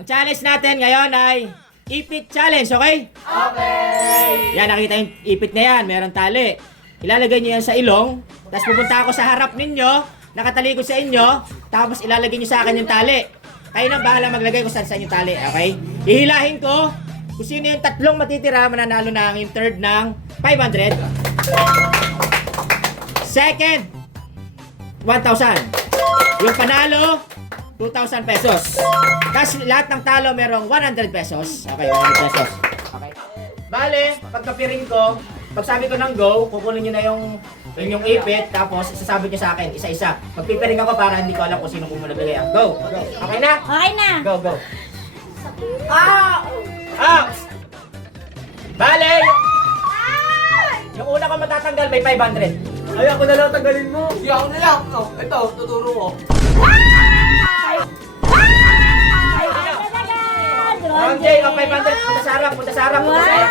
Ang challenge natin ngayon ay ipit challenge, okay? Okay! Yan, nakita yung ipit na yan. Meron tali. Ilalagay nyo yan sa ilong. Tapos pupunta ako sa harap ninyo. Nakatalikod sa inyo. Tapos ilalagay nyo sa akin yung tali. Kayo na bahala maglagay kung saan yung tali, okay? Ihilahin ko. Kung sino yung tatlong matitira, mananalo na ang yung third ng 500. Second, 1,000. Yung panalo, 2,000 pesos. Tapos lahat ng talo merong 100 pesos. Okay, 100 pesos. Okay. Bale, pagkapiring ko, pag sabi ko ng go, kukunin nyo na yung inyong ipit, tapos isasabi nyo sa akin, isa-isa. Magpipiring ako para hindi ko alam kung sino kung nagbigay ang go. Okay na? Okay na. Go, go. Bale, yung una ko matatanggal may 500. Ay, ako na lang tanggalin mo. Hindi ako na lang. Oh, ito, tuturo ko. Okay, 500. Punta sa harap, punta sa harap, punta sa harap.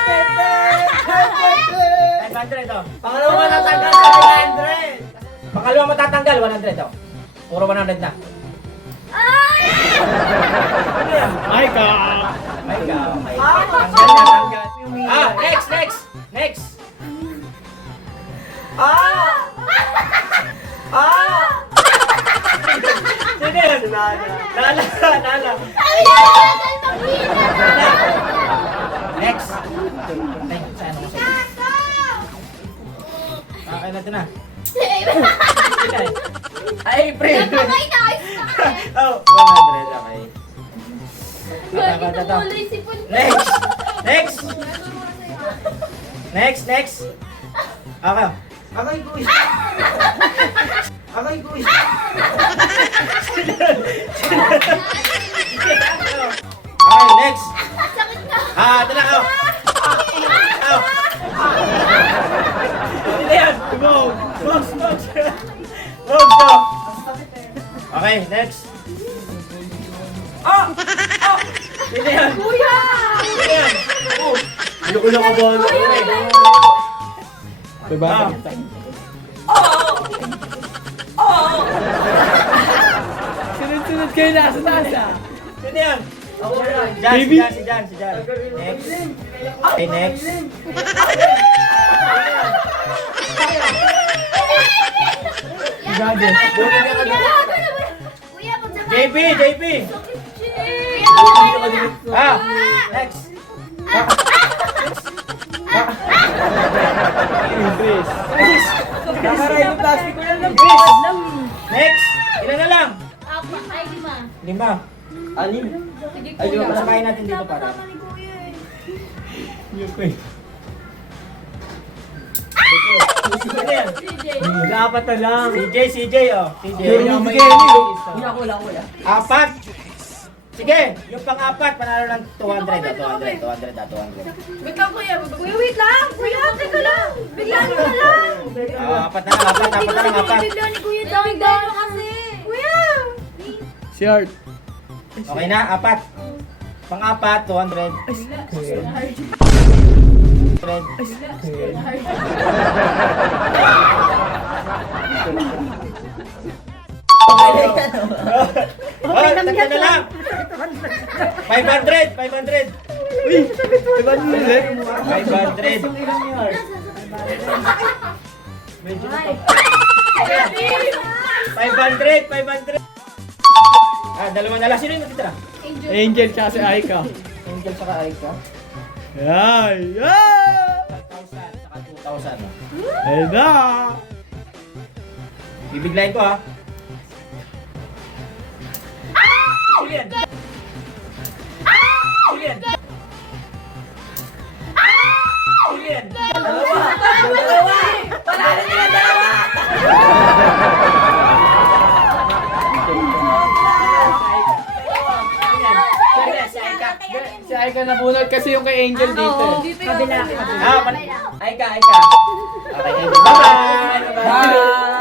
500, oh. Pangalawa matatanggal sa 100. Pangalawa matatanggal, 100, oh. Puro 100 na. Ay ka. Ay, ka. Tanggal na, tanggal. Next. Sige, Nala. Next. Okay na ito na. Ay, pre. Oh, 100, okay. Next. Okay. Agay ko isa. Okay, next. Ito na ako. Hindi yan. Box. Okay, next. Hindi yan. Kuya! Hindi yan. Ano ko lang kabalo? Diba? Sunod-sunod kayo nasa tasa. Hindi yan. Baby. Si Jan. Next. Okay, next. JP. Next. Chris. Kakaray yung plastic ko yan lang. Chris. Next. Ilan na lang? 5. Anim. Ay, pasakayin natin dito para. Ano yan? Dapat na lang. CJ, oh. CJ. Wala. 4. Sige, yung pang-apat, panalo ng 200. 200. Wait lang, kuya. Wait lang. Kuya, teka lang. Bigyan mo na lang. Apat na lang. Bigyan ni kuya. Dami-dami kasi. Kuya. Si Art. Okay na, 4. Pang-apat, 200. Tagyan na lang. 500. Uy! Diba nulit? 500. Medyo 500. Dalawa na lang. Sino yung natitira? Angel tsaka si Aika. Angel saka Aika. Ay! 5,000 saka 2,000. Ayun na! Bibiglayin ko, ha. Julian. Dalawa. Panalo nila dalawa. Si Aika nabunod kasi yung kay Angel dito. Kabila. Aika. Okay, Angel. Bye-bye. Bye!